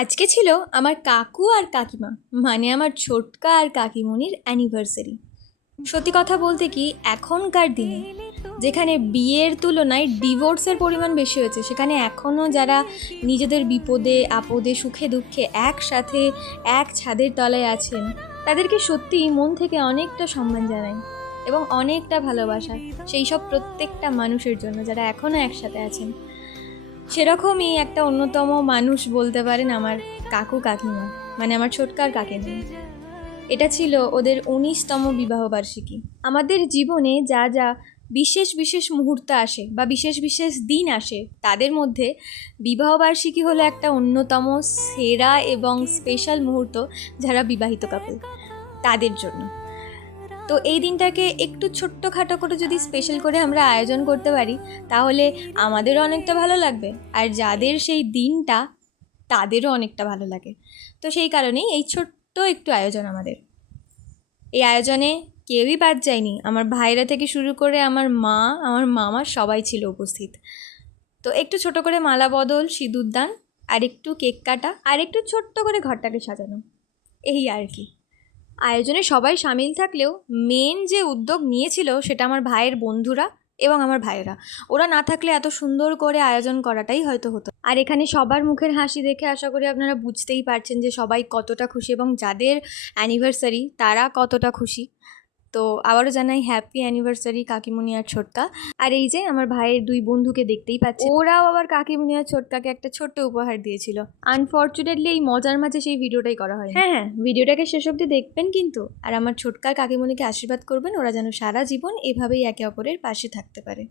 আজকে ছিল আমার কাকু আর কাকিমা মানে আমার ছোটকা আর কাকিমণির অ্যানিভার্সারি। সত্যি কথা বলতে কি, এখনকার দিনে যেখানে বিয়ের তুলনায় ডিভোর্সের পরিমাণ বেশি হয়েছে, সেখানে এখনও যারা নিজেদের বিপদে আপদে সুখে দুঃখে একসাথে এক ছাদের তলায় আছেন, তাদেরকে সত্যিই মন থেকে অনেকটা সম্মান জানাই এবং অনেকটা ভালোবাসা সেই সব প্রত্যেকটা মানুষের জন্য যারা এখনও একসাথে আছেন। সেরকমই একটা অন্যতম মানুষ বলতে পারেন আমার কাকু কাকিমা, মানে আমার ছোটকার কাকিমা। এটা ছিল ওদের 19তম বিবাহবার্ষিকী। আমাদের জীবনে যা যা বিশেষ বিশেষ মুহূর্ত আসে বা বিশেষ বিশেষ দিন আসে, তাদের মধ্যে বিবাহবার্ষিকী হলো একটা অন্যতম সেরা এবং স্পেশাল মুহূর্ত যারা বিবাহিত কাপল তাদের জন্য। তো এই দিনটাকে একটু ছোট্টখাটো করে যদি স্পেশাল করে আমরা আয়োজন করতে পারি, তাহলে আমাদেরও অনেকটা ভালো লাগবে আর যাদের সেই দিনটা তাদেরও অনেকটা ভালো লাগে। তো সেই কারণেই এই ছোট্ট একটু আয়োজন আমাদের। এই আয়োজনে কেউই বাদ যায়নি, আমার ভাইরা থেকে শুরু করে আমার মা, আমার মামা সবাই ছিল উপস্থিত। তো একটু ছোট করে মালা বদল, সিঁদুর দান, আর একটু কেক কাটা, আর একটু ছোট্ট করে ঘরটাকে সাজানো, এই আর কি। আয়োজনে সবাই সামিল থাকলেও মেন যে উদ্যোগ নিয়েছিল সেটা আমার ভাইয়ের বন্ধুরা এবং আমার ভাইয়েরা। ওরা না থাকলে এত সুন্দর করে আয়োজন করাটাই হয়তো হতো। আর এখানে সবার মুখের হাসি দেখে আশা করি আপনারা বুঝতেই পারছেন যে সবাই কতটা খুশি এবং যাদের অ্যানিভার্সারি তারা কতটা খুশি। তো আবারও জানাই হ্যাপি অ্যানিভার্সারি কাকিমণি আর ছোটকা। আর এই যে আমার ভাইয়ের দুই বন্ধুকে দেখতেই পাচ্ছি, ওরাও আবার কাকিমণি আর ছোটকাকে একটা ছোট্ট উপহার দিয়েছিল। আনফর্চুনেটলি এই মজার মাঝে সেই ভিডিওটাই করা হয়। হ্যাঁ, ভিডিওটাকে শেষ অবধি দেখবেন কিন্তু, আর আমার ছোটকার কাকিমণিকে আশীর্বাদ করবেন ওরা যেন সারা জীবন এভাবেই একে অপরের পাশে থাকতে পারে।